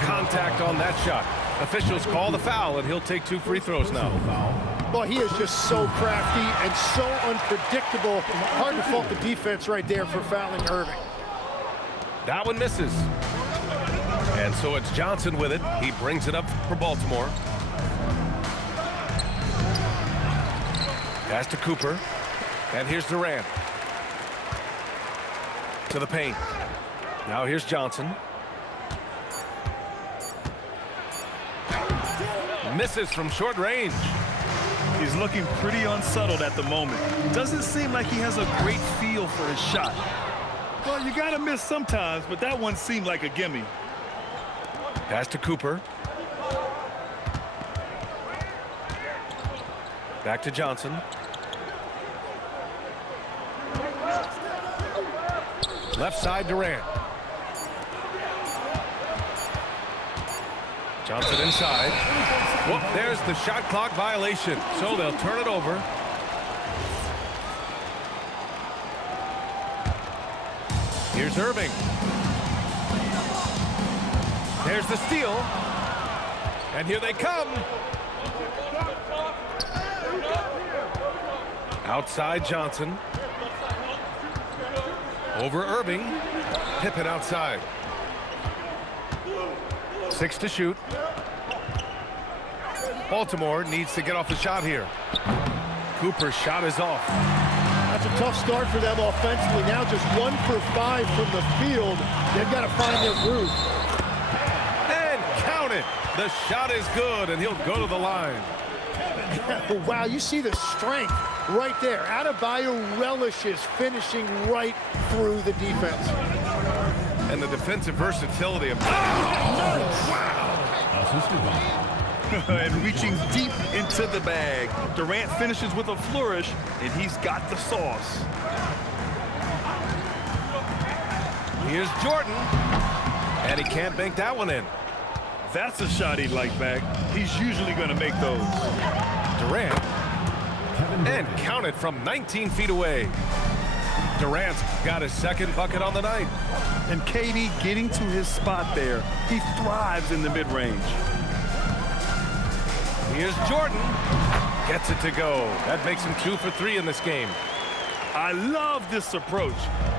contact on that shot. Officials call the foul, and he'll take 2 free throws now. Well, he is just so crafty and so unpredictable. Hard to fault the defense right there for fouling Irving. That one misses. And so it's Johnson with it. He brings it up for Baltimore. Pass to Cooper. And here's Durant. To the paint. Now here's Johnson. Misses from short range. He's looking pretty unsettled at the moment. Doesn't seem like he has a great feel for his shot. Well, you gotta miss sometimes, but that one seemed like a gimme. Pass to Cooper. Back to Johnson. Left side, Durant. Johnson inside. Whoop, there's the shot clock violation. So they'll turn it over. Here's Irving. There's the steal. And here they come. Outside Johnson. Over Irving. Pippen outside. 6 to shoot. Baltimore needs to get off the shot here. Cooper's shot is off. That's a tough start for them offensively. Now just 1 for 5 from the field. They've got to find their groove. And count it. The shot is good, and he'll go to the line. Wow, you see the strength right there. Adebayo relishes finishing right through the defense. And the defensive versatility of... And reaching deep into the bag. Durant finishes with a flourish, and he's got the sauce. Here's Jordan. And he can't bank that one in. That's a shot he'd like back. He's usually going to make those. Durant. And counted from 19 feet away. Durant's got his second bucket on the night. And KD getting to his spot there. He thrives in the mid-range. Here's Jordan. Gets it to go. That makes him 2 for 3 in this game. I love this approach.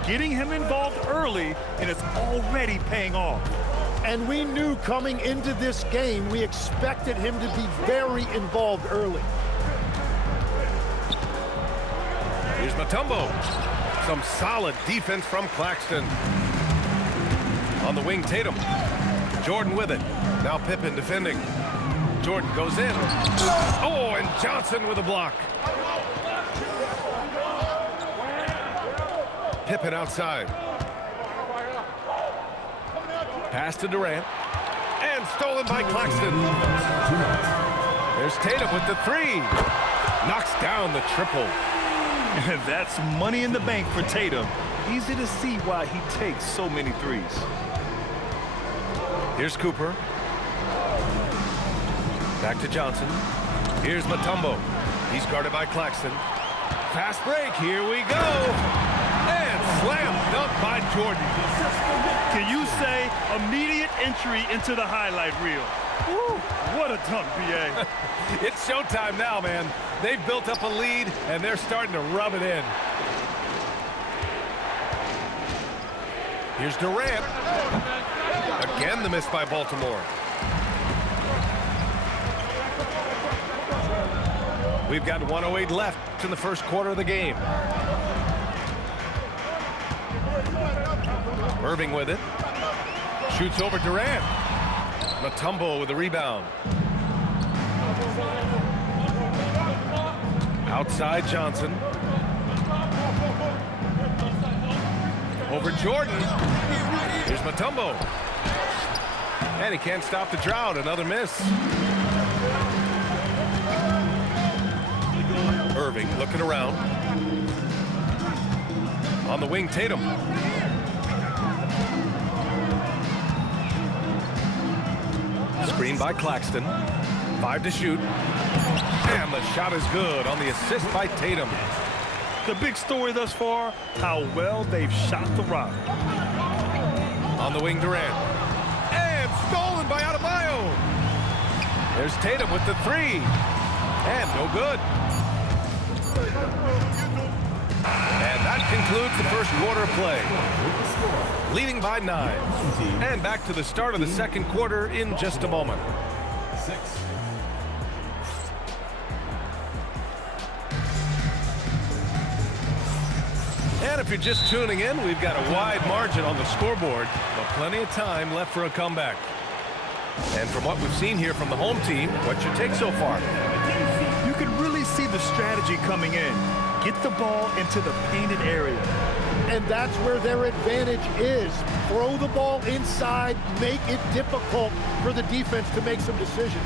Getting him involved early, and it's already paying off. And we knew coming into this game, we expected him to be very involved early. Here's Mutombo. Some solid defense from Claxton. On the wing, Tatum. Jordan with it. Now Pippen defending. Jordan goes in. Oh, and Johnson with a block. Pippen outside. Pass to Durant. And stolen by Claxton. There's Tatum with the 3. Knocks down the triple. That's money in the bank for Tatum. Easy to see why he takes so many threes. Here's Cooper. Back to Johnson. Here's Mutombo. He's guarded by Claxton. Fast break. Here we go. And slam dunk by Jordan. Can you say immediate entry into the highlight reel? Woo, what a dunk, B.A. It's showtime now, man. They've built up a lead, and they're starting to rub it in. Here's Durant. Again, the miss by Baltimore. We've got 1:08 left in the first quarter of the game. Irving with it. Shoots over Durant. Mutombo with the rebound. Outside Johnson. Over Jordan. Here's Mutombo. And he can't stop the drought. Another miss. Irving looking around. On the wing, Tatum. Screen by Claxton. 5 to shoot. And the shot is good on the assist by Tatum. The big story thus far, how well they've shot the rock. On the wing, Durant. And stolen by There's Tatum with the three. And no good. And that concludes the first quarter of play. Leading by 9. And back to the start of the second quarter in just a moment. And if you're just tuning in, we've got a wide margin on the scoreboard, but plenty of time left for a comeback. And from what we've seen here from the home team, what's your take so far? You can really see the strategy coming in. Get the ball into the painted area. And that's where their advantage is. Throw the ball inside, make it difficult for the defense to make some decisions.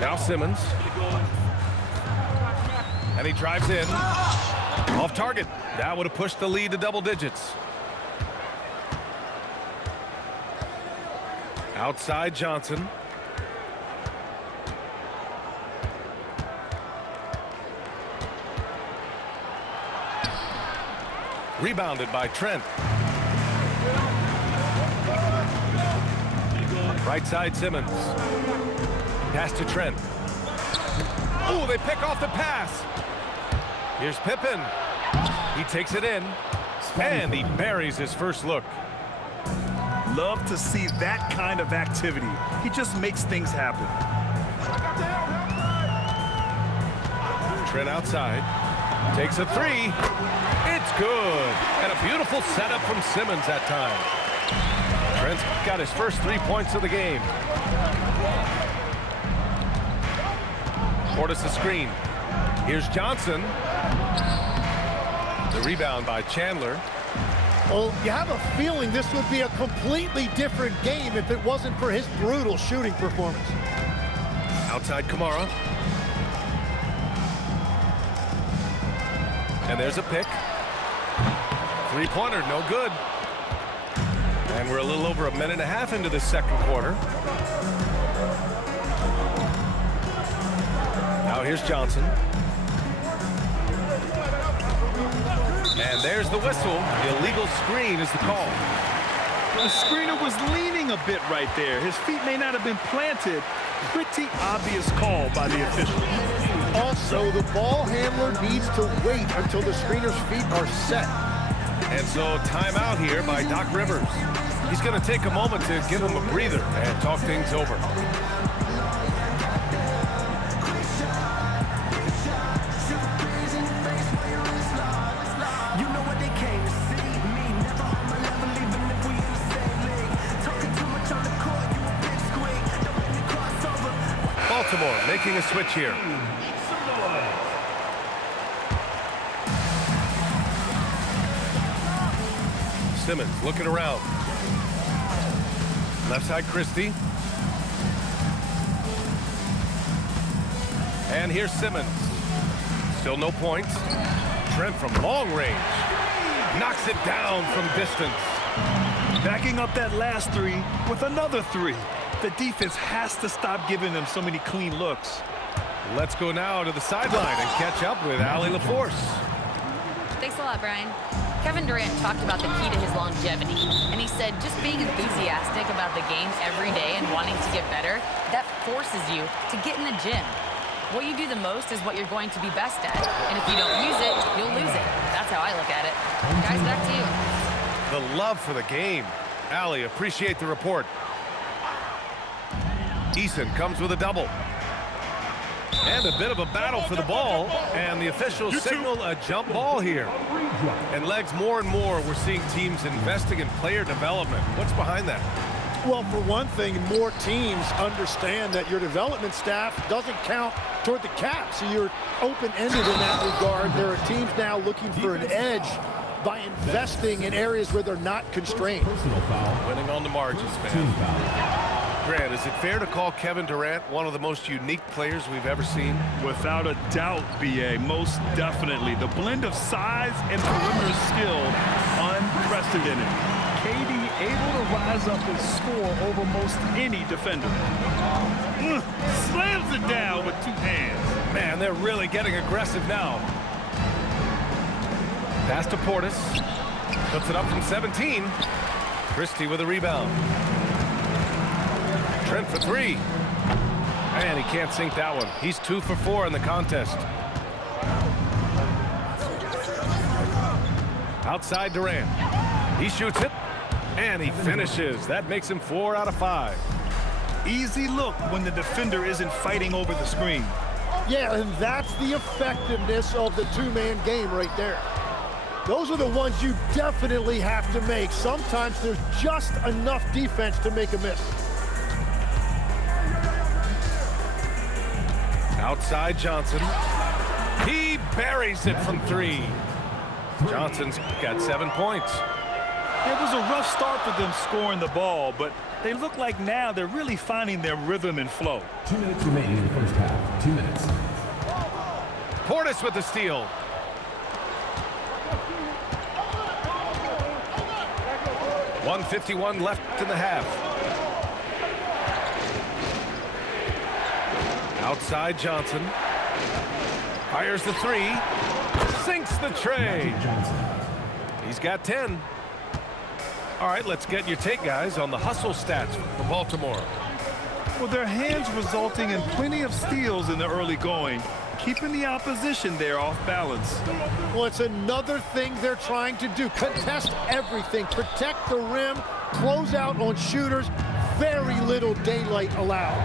Now Simmons. And he drives in. Off target. That would have pushed the lead to double digits. Outside Johnson. Rebounded by Trent. Right side Simmons. Pass to Trent. Oh, they pick off the pass. Here's Pippen. He takes it in. And he buries his first look. Love to see that kind of activity. He just makes things happen. Trent outside. Takes a three. It's good. And a beautiful setup from Simmons that time. Trent's got his first 3 points of the game. Portis the screen. Here's Johnson. The rebound by Chandler. Well, you have a feeling this would be a completely different game if it wasn't for his brutal shooting performance. Outside Kamara. And there's a pick. Three-pointer, no good. And we're a little over a minute and a half into the second quarter. Now here's Johnson. And there's the whistle. The illegal screen is the call. The screener was leaning a bit right there. His feet may not have been planted. Pretty obvious call by the official. Also, the ball handler needs to wait until the screener's feet are set. And so timeout here by Doc Rivers. He's going to take a moment to give him a breather and talk things over. Baltimore making a switch here. Simmons looking around. Left side Christie. And here's Simmons. Still no points. Trent from long range. Knocks it down from distance. Backing up that last three with another three. The defense has to stop giving them so many clean looks. Let's go now to the sideline and catch up with Allie LaForce. Thanks a lot, Brian. Kevin Durant talked about the key to his longevity, and he said just being enthusiastic about the game every day and wanting to get better, that forces you to get in the gym. What you do the most is what you're going to be best at, and if you don't use it, you'll lose it. That's how I look at it. Guys, back to you. The love for the game. Allie, appreciate the report. Eason comes with a double. And a bit of a battle for the ball, and the officials signal a jump ball here. And Legs, more and more, we're seeing teams investing in player development. What's behind that? Well, for one thing, more teams understand that your development staff doesn't count toward the cap, so you're open-ended in that regard. There are teams now looking for an edge by investing in areas where they're not constrained. Winning on the margins, man. Grant, is it fair to call Kevin Durant one of the most unique players we've ever seen? Without a doubt, B.A., most definitely. The blend of size and perimeter skill, unprecedented. able to rise up and score over most any defender. Slams it down with 2 hands. Man, they're really getting aggressive now. Pass to Portis. Puts it up from 17. Christie with a rebound. Trent for 3. And he can't sink that one. He's 2 for 4 in the contest. Outside Durant. He shoots it. And he finishes. That makes him 4 out of 5. Easy look when the defender isn't fighting over the screen. Yeah, and that's the effectiveness of the two-man game right there. Those are the ones you definitely have to make. Sometimes there's just enough defense to make a miss. Outside Johnson. He buries it from 3. Johnson's got 7 points. It was a rough start for them scoring the ball, but they look like now they're really finding their rhythm and flow. 2 minutes remaining in the first half. 2 minutes. Portis with the steal. .151 left in the half. Outside Johnson. Fires the 3. Sinks the tray. He's got 10. All right, let's get your take, guys, on the hustle stats for Baltimore. Well, their hands resulting in plenty of steals in the early going, keeping the opposition there off balance. Well, it's another thing they're trying to do. Contest everything. Protect the rim. Close out on shooters. Very little daylight allowed.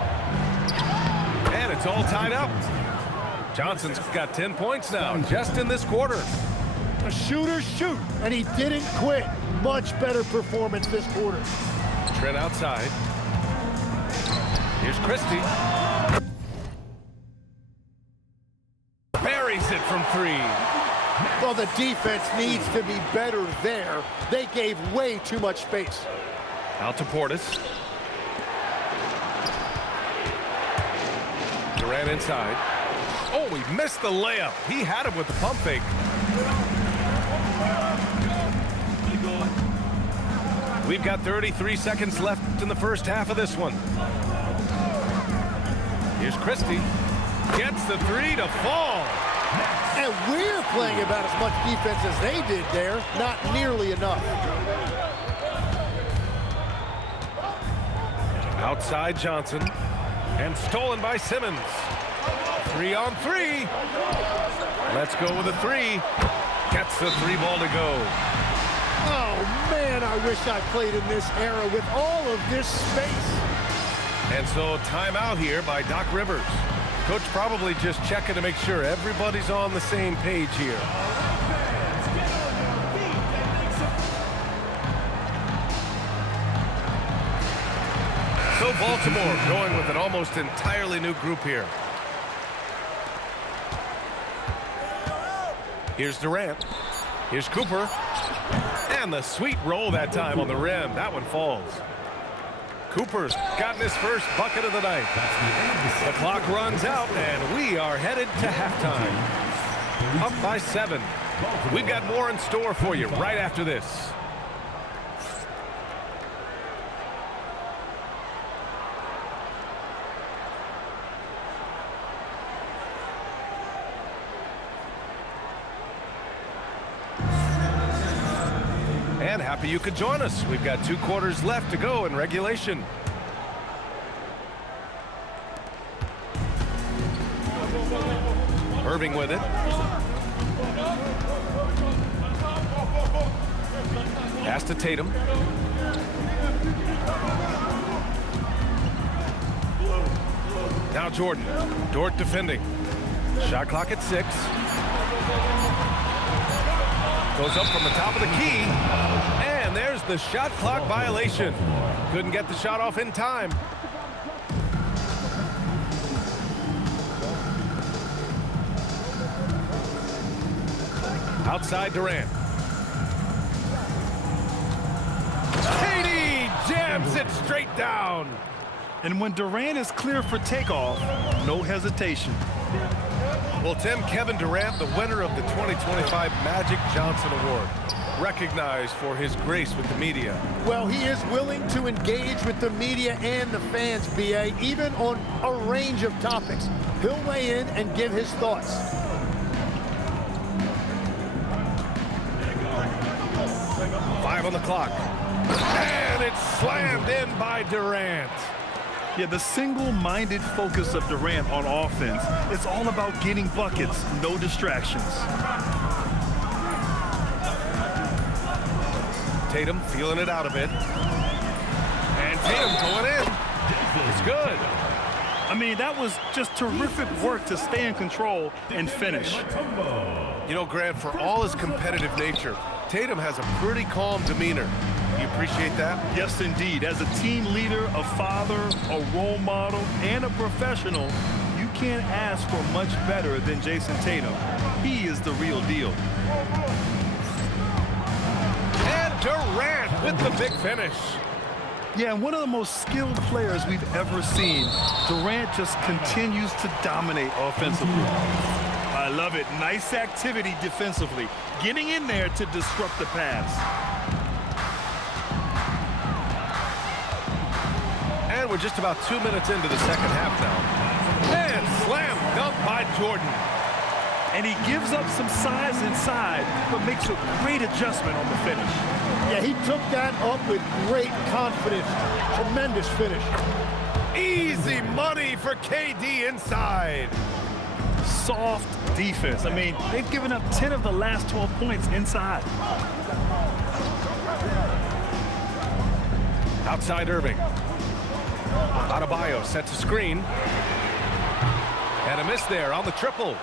And it's all tied up. Johnson's got 10 points now, just in this quarter. A shooter shoot, and he didn't quit. Much better performance this quarter. Trent outside. Here's Christie. Buries it from 3. Well, the defense needs to be better there. They gave way too much space. Out to Portis. Durant inside. Oh, he missed the layup. He had him with the pump fake. We've got 33 seconds left in the first half of this one. Here's Christie. Gets the 3 to fall. And we're playing about as much defense as they did there. Not nearly enough. Outside Johnson. And stolen by Simmons. 3 on 3. Let's go with a 3. Gets the 3 ball to go. Oh, man, I wish I played in this era with all of this space. And so timeout here by Doc Rivers. Coach probably just checking to make sure everybody's on the same page here. So Baltimore going with an almost entirely new group here. Here's Durant. Here's Cooper. And the sweet roll that time on the rim. That one falls. Cooper's gotten his first bucket of the night. The clock runs out, and we are headed to halftime. Up by 7. We've got more in store for you right after this. And happy you could join us. We've got 2 quarters left to go in regulation. Irving with it. Pass to Tatum. Now Jordan. Dort defending. Shot clock at 6. Goes up from the top of the key. And there's the shot clock violation. Couldn't get the shot off in time. Outside Durant. KD jams it straight down. And when Durant is clear for takeoff, no hesitation. Well, Tim, Kevin Durant, the winner of the 2025 Magic Johnson Award. recognized for his grace with the media. Well, he is willing to engage with the media and the fans, B.A., even on a range of topics. He'll weigh in and give his thoughts. Five on the clock. And it's slammed in by Durant. Yeah, the single-minded focus of Durant on offense, it's all about getting buckets, no distractions. Tatum feeling it out a bit. And Tatum going in. It's good. I mean, that was just terrific work to stay in control and finish. You know, Grant, for all his competitive nature, Tatum has a pretty calm demeanor. You appreciate that? Yes, indeed. As a team leader, a father, a role model, and a professional, you can't ask for much better than Jason Tatum. He is the real deal. And Durant with the big finish. Yeah, and one of the most skilled players we've ever seen. Durant just continues to dominate offensively. I love it. Nice activity defensively. Getting in there to disrupt the pass. And we're just about 2 minutes into the second half now. And slam dunk by Jordan. And he gives up some size inside, but makes a great adjustment on the finish. Yeah, he took that up with great confidence. Tremendous finish. Easy money for KD inside. Soft defense. I mean, they've given up 10 of the last 12 points inside. Outside Irving. Adebayo sets a screen. And a miss there on the triple.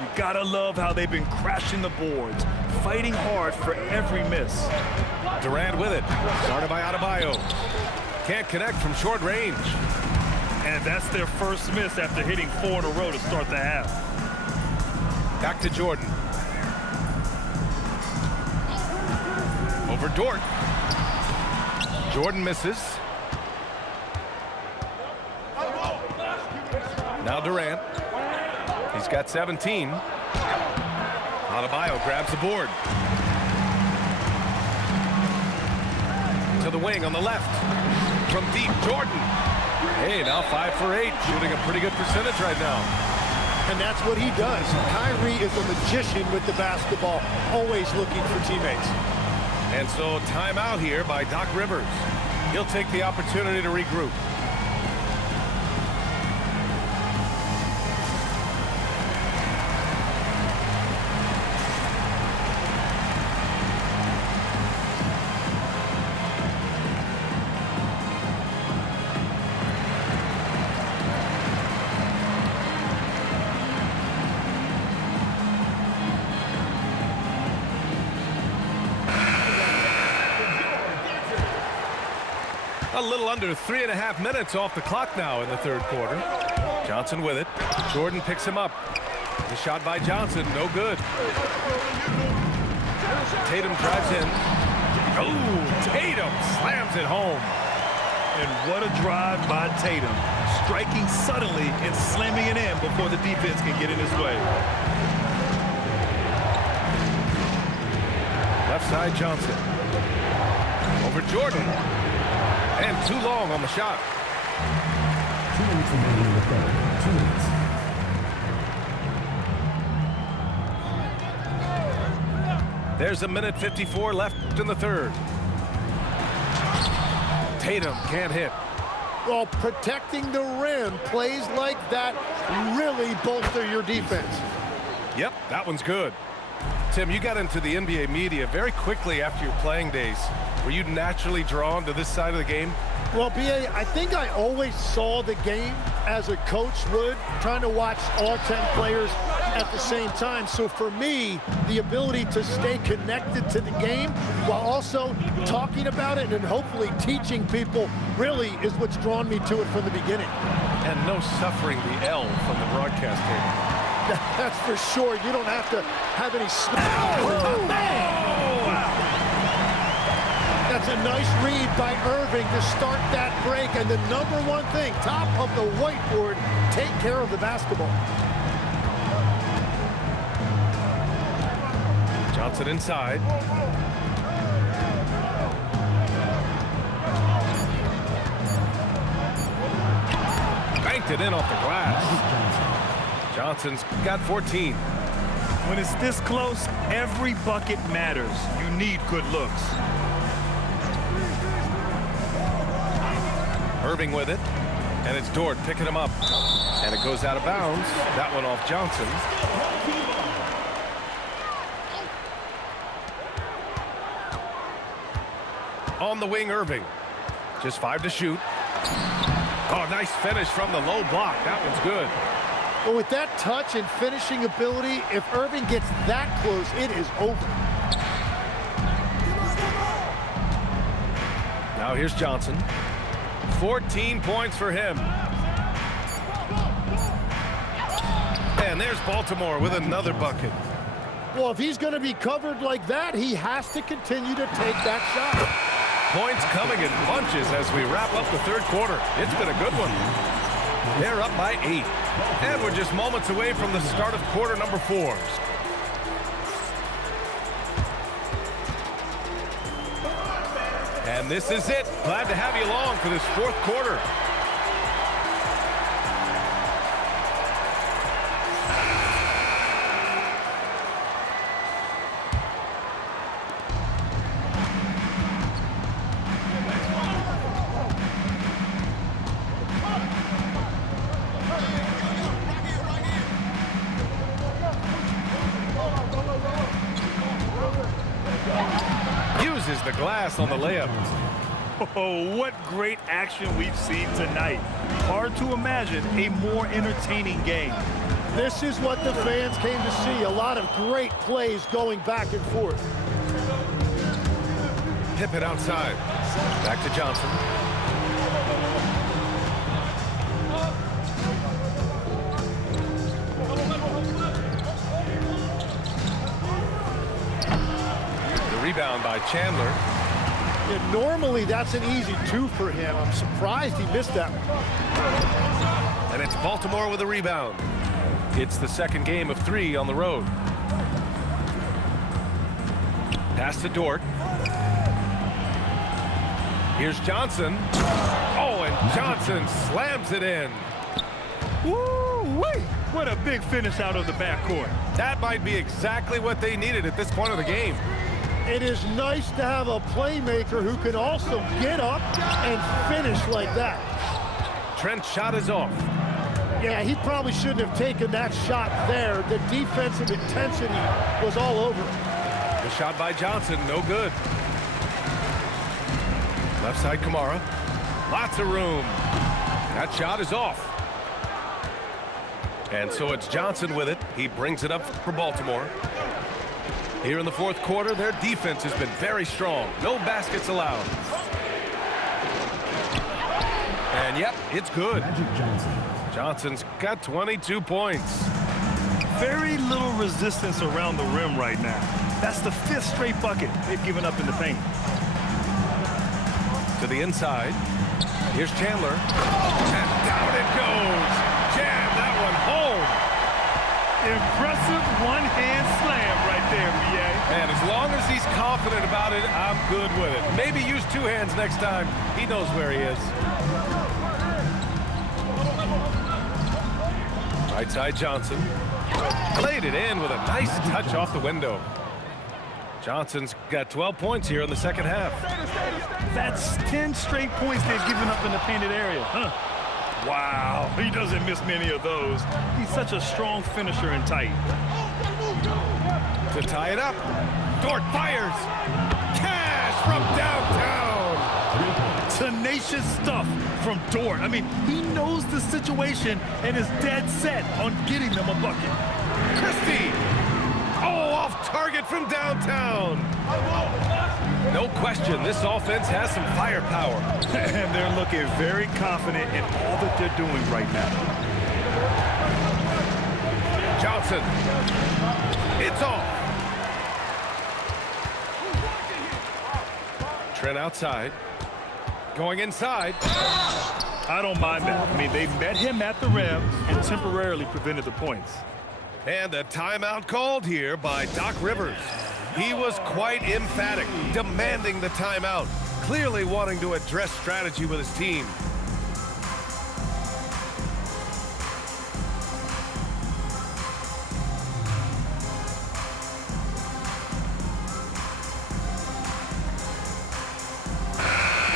You gotta love how they've been crashing the boards, fighting hard for every miss. Durant with it. Guarded by Adebayo. Can't connect from short range. And that's their first miss after hitting 4 in a row to start the half. Back to Jordan. Over Dort. Jordan misses. Now Durant. He's got 17. Adebayo grabs the board. To the wing on the left. From deep, Jordan. Hey, now 5 for 8. Shooting a pretty good percentage right now. And that's what he does. Kyrie is a magician with the basketball, always looking for teammates. And so timeout here by Doc Rivers. He'll take the opportunity to regroup. A little under 3.5 minutes off the clock now in the third quarter. Johnson with it. Jordan picks him up. The shot by Johnson, no good. Tatum drives in. Oh, Tatum slams it home. And what a drive by Tatum. Striking suddenly and slamming it in before the defense can get in his way. Left side Johnson. Over Jordan. And too long on the shot. 2 minutes remaining in the third. 2 minutes. There's a minute 54 left in the third. Tatum can't hit. Well, protecting the rim, plays like that really bolster your defense. Yep, that one's good. Tim, you got into the NBA media very quickly after your playing days. Were you naturally drawn to this side of the game? Well, B.A., I think I always saw the game as a coach would, trying to watch all 10 players at the same time. So for me, the ability to stay connected to the game while also talking about it and hopefully teaching people really is what's drawn me to it from the beginning. And no suffering the L from the broadcast table. That's for sure. You don't have to have any oh, man! That's a nice read by Irving to start that break. And the number one thing, top of the whiteboard, take care of the basketball. Johnson inside. Banked it in off the glass. Johnson's got 14. When it's this close, every bucket matters. You need good looks. Irving with it, and it's Dort picking him up. And it goes out of bounds. That one off Johnson. On the wing, Irving. Just 5 to shoot. Oh, nice finish from the low block. That one's good. Well, with that touch and finishing ability, if Irving gets that close, it is over. Now here's Johnson. 14 points for him. And there's Baltimore with another bucket. Well, if he's going to be covered like that, he has to continue to take that shot. Points coming in bunches as we wrap up the third quarter. It's been a good one. They're up by 8. And we're just moments away from the start of quarter number 4. And this is it. Glad to have you along for this fourth quarter. Uses the glass on the layup. Oh, what great action we've seen tonight. Hard to imagine a more entertaining game. This is what the fans came to see. A lot of great plays going back and forth. Pippen outside. Back to Johnson. The rebound by Chandler. Yeah, normally that's an easy 2 for him. I'm surprised he missed that one. And it's Baltimore with a rebound. It's the second game of 3 on the road. Pass to Dort. Here's Johnson. Oh, and Johnson slams it in. Woo-wee! What a big finish out of the backcourt. That might be exactly what they needed at this point of the game. It is nice to have a playmaker who can also get up and finish like that. Trent's shot is off. Yeah, he probably shouldn't have taken that shot there. The defensive intensity was all over. The shot by Johnson, no good. Left side, Kamara. Lots of room. That shot is off. And so it's Johnson with it. He brings it up for Baltimore. Here in the fourth quarter, their defense has been very strong. No baskets allowed. And yep, it's good. Magic Johnson. Johnson's got 22 points. Very little resistance around the rim right now. That's the 5th straight bucket they've given up in the paint. To the inside. Here's Chandler. And down it goes. Jam that one home. Impressive one-hand slam right there, B.A. And as long as he's confident about it, I'm good with it. Maybe use 2 hands next time. He knows where he is. Right side Johnson. Laid it in with a nice touch off the window. Johnson's got 12 points here in the second half. That's 10 straight points they've given up in the painted area. Huh. Wow, he doesn't miss many of those. He's such a strong finisher and tight. To tie it up, Dort fires. Cash from downtown. Tenacious stuff from Dort. I mean, he knows the situation and is dead set on getting them a bucket. Christie. Oh, off target from downtown. No question, this offense has some firepower. And they're looking very confident in all that they're doing right now. Johnson. It's off. Trent outside. Going inside. I don't mind that. I mean, they met him at the rim and temporarily prevented the points. And a timeout called here by Doc Rivers. He was quite emphatic, demanding the timeout, clearly wanting to address strategy with his team.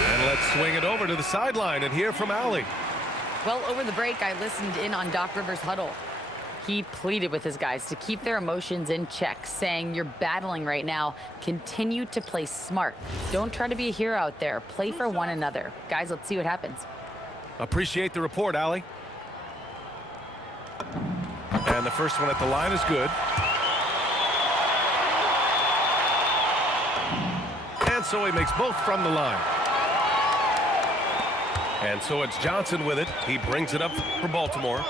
And let's swing it over to the sideline and hear from Allie. Well, over the break, I listened in on Doc Rivers' huddle. He pleaded with his guys to keep their emotions in check, saying, you're battling right now. Continue to play smart. Don't try to be a hero out there. Play for one another. Guys, let's see what happens. Appreciate the report, Allie. And the first one at the line is good. And so he makes both from the line. And so it's Johnson with it. He brings it up for Baltimore.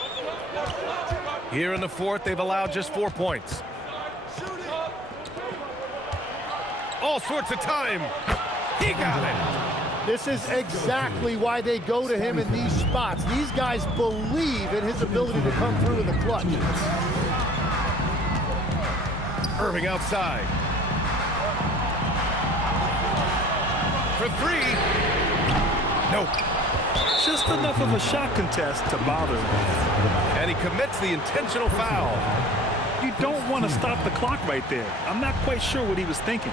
Here in the fourth, they've allowed just 4 points. All sorts of time. He got it. This is exactly why they go to him in these spots. These guys believe in his ability to come through in the clutch. Irving outside. For three. Nope. Just enough of a shot contest to bother him. And he commits the intentional foul. You don't want to stop the clock right there. I'm not quite sure what he was thinking.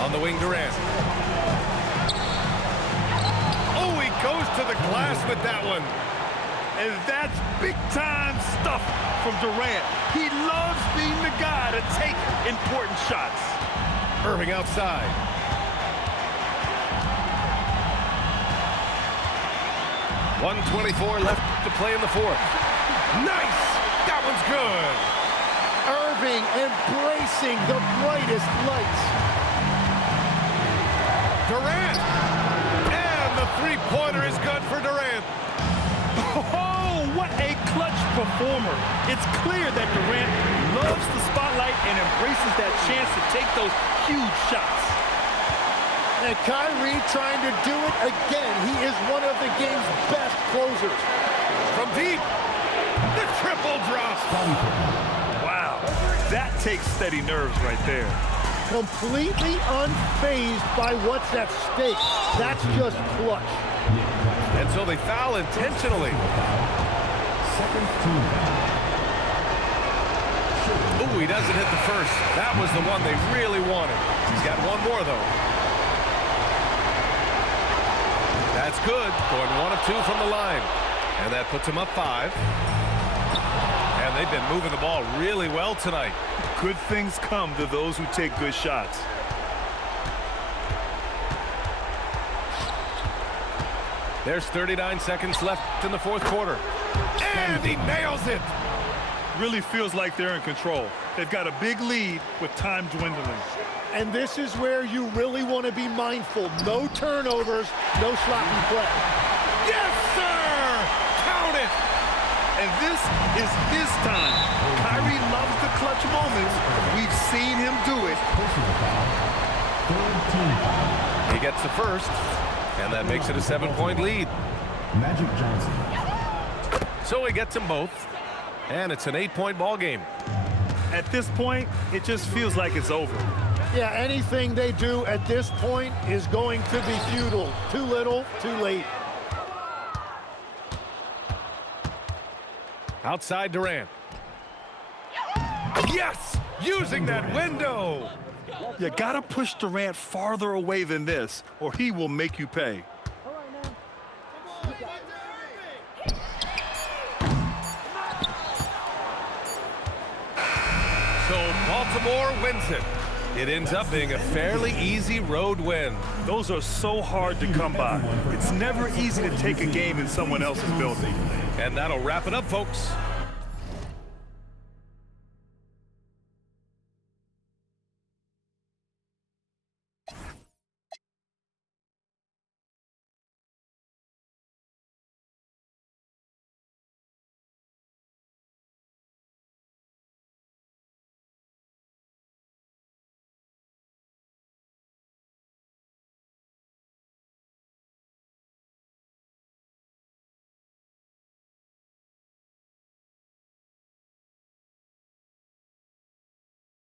On the wing, Durant. Oh, he goes to the glass with that one. And that's big-time stuff from Durant. He loves being the guy to take important shots. Irving outside. .124 left to play in the fourth. Nice! That one's good. Irving embracing the brightest lights. Durant! And the three-pointer is good for Durant. Oh, what a clutch performer. It's clear that Durant loves the spotlight and embraces that chance to take those huge shots. And Kyrie trying to do it again. He is one of the game's best closers. From deep, the triple drop. Wow, that takes steady nerves right there. Completely unfazed by what's at stake. That's just clutch. And so they foul intentionally. Second team foul. Ooh, he doesn't hit the first. That was the one they really wanted. He's got one more, though. That's good. Going 1 of 2 from the line. And that puts him up 5. And they've been moving the ball really well tonight. Good things come to those who take good shots. There's 39 seconds left in the fourth quarter. And he nails it. Really feels like they're in control. They've got a big lead with time dwindling. And this is where you really want to be mindful. No turnovers, no sloppy play. Yes, sir! Count it! And this is his time. Kyrie loves the clutch moments. We've seen him do it. Personal foul. Third team foul. He gets the first, and that makes it a 7-point lead. Magic Johnson. So he gets them both, and it's an 8-point ball game. At this point, it just feels like it's over. Yeah, anything they do at this point is going to be futile. Too little, too late. Outside Durant. Yes! Using that window! You gotta push Durant farther away than this, or he will make you pay. So Baltimore wins it. It ends up being a fairly easy road win. Those are so hard to come by. It's never easy to take a game in someone else's building. And that'll wrap it up, folks.